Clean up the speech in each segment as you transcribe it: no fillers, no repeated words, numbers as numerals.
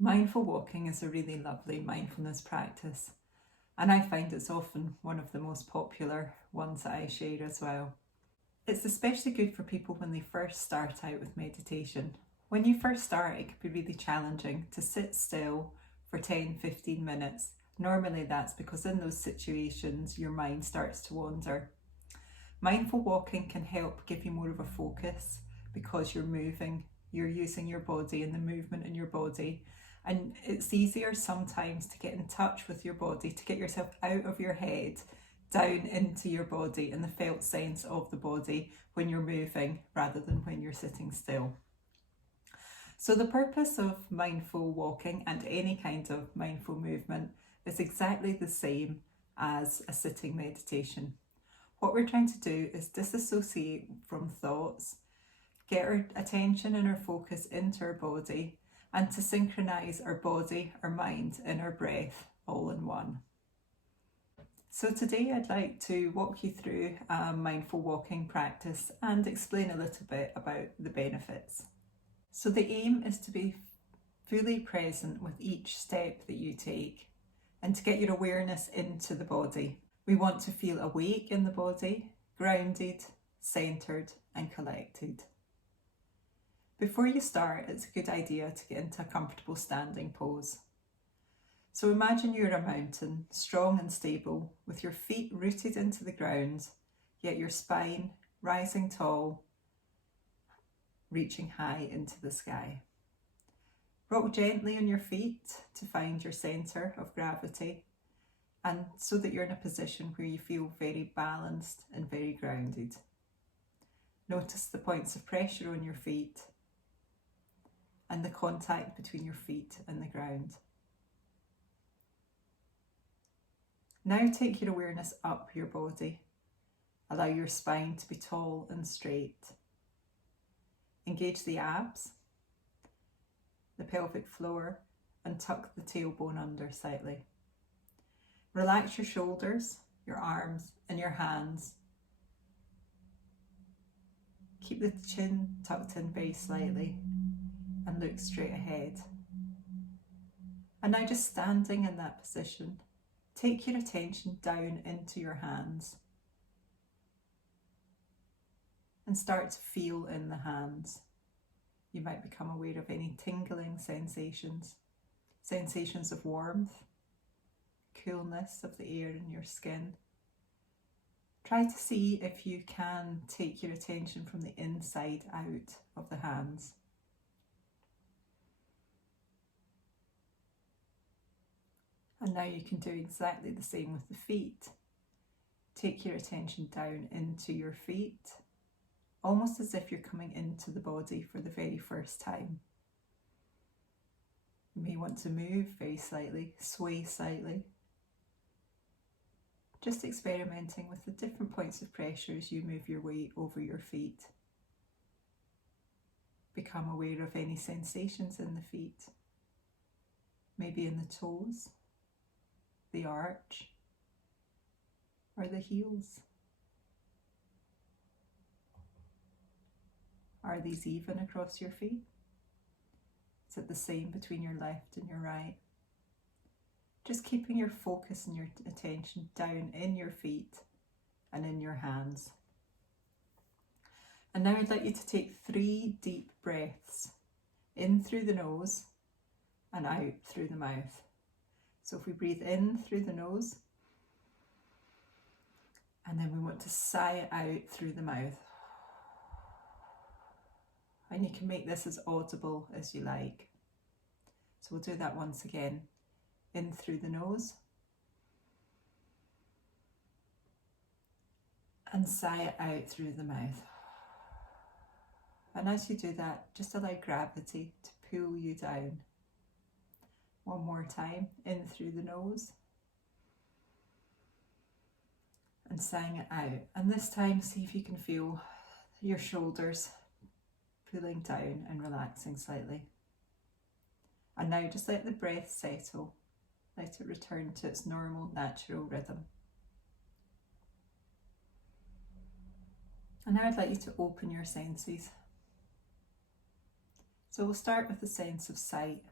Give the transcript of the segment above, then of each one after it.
Mindful walking is a really lovely mindfulness practice, and I find it's often one of the most popular ones that I share as well. It's especially good for people when they first start out with meditation. When you first start, it can be really challenging to sit still for 10-15 minutes. Normally that's because in those situations your mind starts to wander. Mindful walking can help give you more of a focus because you're moving, you're using your body and the movement in your body. And it's easier sometimes to get in touch with your body, to get yourself out of your head, down into your body and the felt sense of the body when you're moving rather than when you're sitting still. So the purpose of mindful walking and any kind of mindful movement is exactly the same as a sitting meditation. What we're trying to do is disassociate from thoughts, get our attention and our focus into our body, and to synchronise our body, our mind, and our breath all in one. So today I'd like to walk you through a mindful walking practice and explain a little bit about the benefits. So the aim is to be fully present with each step that you take and to get your awareness into the body. We want to feel awake in the body, grounded, centred and collected. Before you start, it's a good idea to get into a comfortable standing pose. So imagine you're a mountain, strong and stable, with your feet rooted into the ground, yet your spine rising tall, reaching high into the sky. Rock gently on your feet to find your centre of gravity, and so that you're in a position where you feel very balanced and very grounded. Notice the points of pressure on your feet and the contact between your feet and the ground. Now take your awareness up your body. Allow your spine to be tall and straight. Engage the abs, the pelvic floor, and tuck the tailbone under slightly. Relax your shoulders, your arms, and your hands. Keep the chin tucked in very slightly and look straight ahead. And now just standing in that position, take your attention down into your hands and start to feel in the hands. You might become aware of any tingling sensations, sensations of warmth, coolness of the air in your skin. Try to see if you can take your attention from the inside out of the hands. And now you can do exactly the same with the feet. Take your attention down into your feet, almost as if you're coming into the body for the very first time. You may want to move very slightly, sway slightly. Just experimenting with the different points of pressure as you move your way over your feet. Become aware of any sensations in the feet, maybe in the toes, the arch, or the heels. Are these even across your feet? Is it the same between your left and your right? Just keeping your focus and your attention down in your feet and in your hands. And now I'd like you to take 3 deep breaths, in through the nose and out through the mouth. So if we breathe in through the nose, and then we want to sigh it out through the mouth. And you can make this as audible as you like. So we'll do that once again. In through the nose, and sigh it out through the mouth. And as you do that, just allow gravity to pull you down. One more time, in through the nose, and sighing it out. And this time, see if you can feel your shoulders pulling down and relaxing slightly. And now just let the breath settle. Let it return to its normal, natural rhythm. And now I'd like you to open your senses. So we'll start with the sense of sight.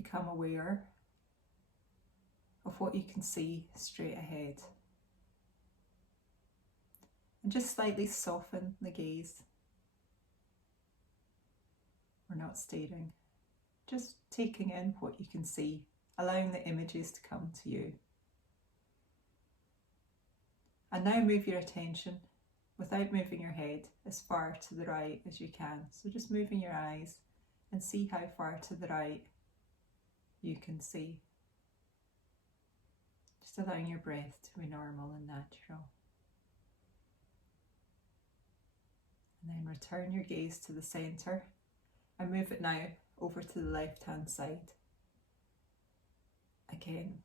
become aware of what you can see straight ahead. And just slightly soften the gaze. We're not staring, just taking in what you can see, allowing the images to come to you. And now move your attention, without moving your head, as far to the right as you can. So just moving your eyes and see how far to the right you can see. Just allowing your breath to be normal and natural. And then return your gaze to the centre and move it now over to the left-hand side. Again,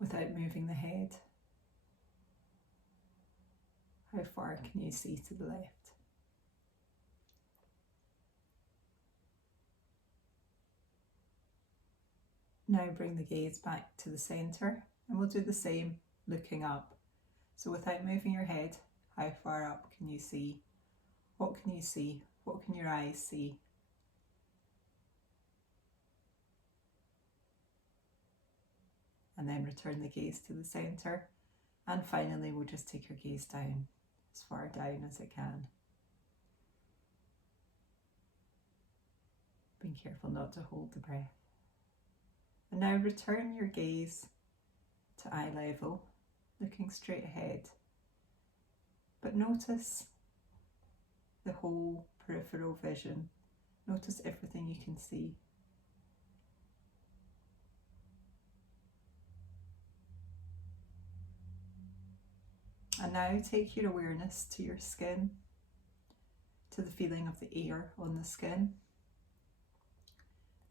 without moving the head. How far can you see to the left? Now bring the gaze back to the centre, and we'll do the same looking up. So without moving your head, how far up can you see? What can you see? What can your eyes see? And then return the gaze to the centre. And finally, we'll just take your gaze down, as far down as it can. Being careful not to hold the breath. And now return your gaze to eye level, looking straight ahead. But notice the whole peripheral vision. Notice everything you can see. And now take your awareness to your skin, to the feeling of the air on the skin,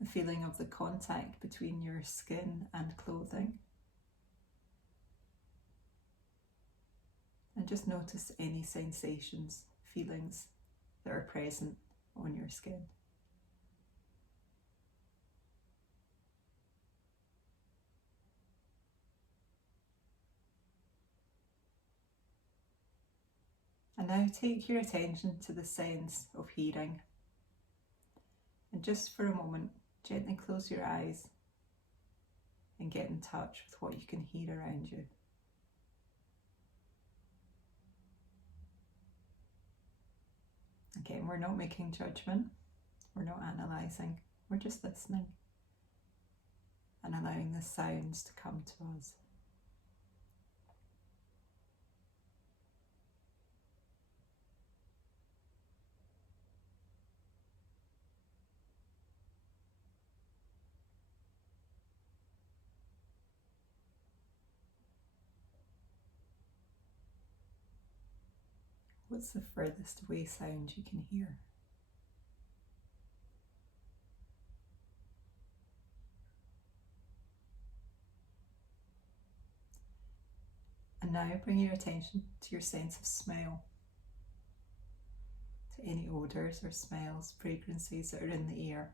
the feeling of the contact between your skin and clothing. And just notice any sensations, feelings that are present on your skin. And now take your attention to the sense of hearing. And just for a moment, gently close your eyes and get in touch with what you can hear around you. Again, we're not making judgment, we're not analysing, we're just listening and allowing the sounds to come to us. What's the furthest away sound you can hear? And now bring your attention to your sense of smell, to any odours or smells, fragrances that are in the air.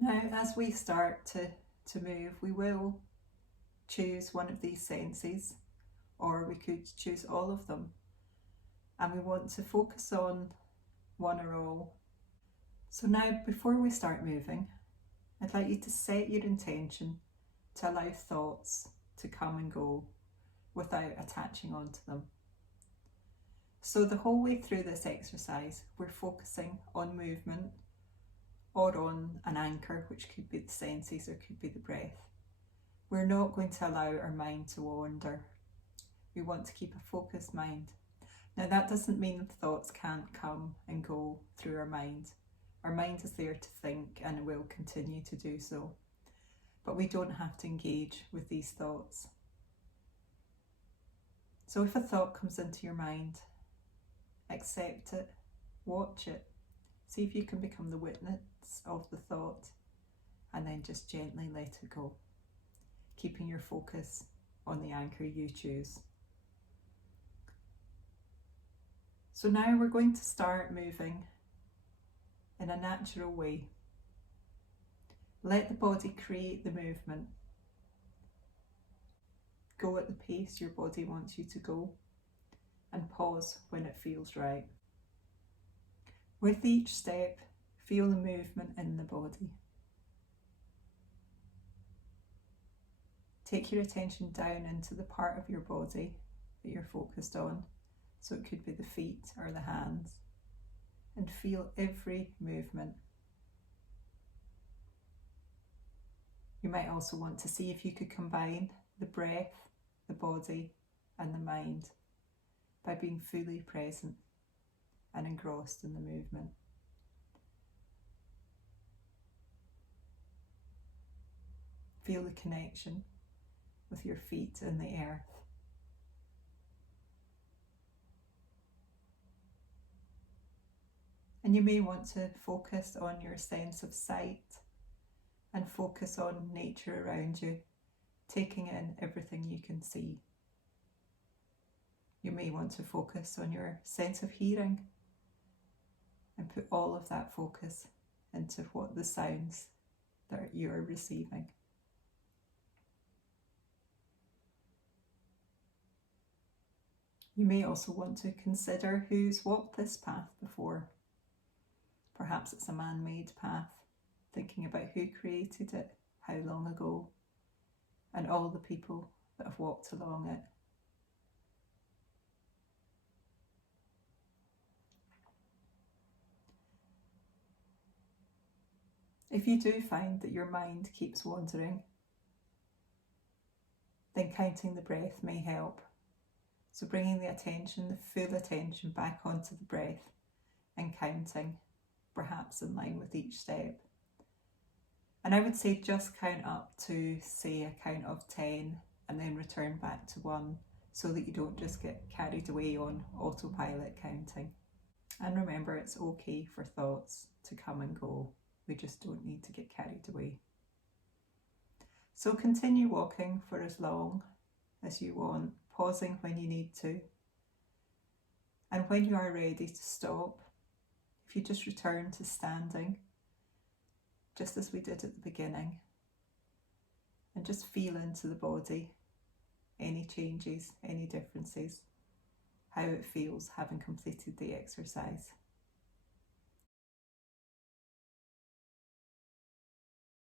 Now, as we start to move, we will choose one of these senses, or we could choose all of them. And we want to focus on one or all. So now, before we start moving, I'd like you to set your intention to allow thoughts to come and go without attaching onto them. So the whole way through this exercise, we're focusing on movement or on an anchor, which could be the senses or could be the breath. We're not going to allow our mind to wander. We want to keep a focused mind. Now, that doesn't mean thoughts can't come and go through our mind. Our mind is there to think and it will continue to do so. But we don't have to engage with these thoughts. So if a thought comes into your mind, accept it, watch it, see if you can become the witness of the thought, and then just gently let it go, keeping your focus on the anchor you choose. So now we're going to start moving in a natural way. Let the body create the movement. Go at the pace your body wants you to go, and pause when it feels right. With each step, feel the movement in the body. Take your attention down into the part of your body that you're focused on. So it could be the feet or the hands. And feel every movement. You might also want to see if you could combine the breath, the body, and the mind by being fully present and engrossed in the movement. Feel the connection with your feet and the earth. And you may want to focus on your sense of sight and focus on nature around you, taking in everything you can see. You may want to focus on your sense of hearing and put all of that focus into what the sounds that you're receiving. You may also want to consider who's walked this path before. Perhaps it's a man-made path, thinking about who created it, how long ago, and all the people that have walked along it. If you do find that your mind keeps wandering, then counting the breath may help. So bringing the attention, the full attention back onto the breath and counting, perhaps in line with each step. And I would say just count up to, say, a count of 10 and then return back to 1 so that you don't just get carried away on autopilot counting. And remember, it's okay for thoughts to come and go. We just don't need to get carried away. So continue walking for as long as you want, pausing when you need to. And when you are ready to stop, if you just return to standing, just as we did at the beginning, and just feel into the body, any changes, any differences, how it feels having completed the exercise.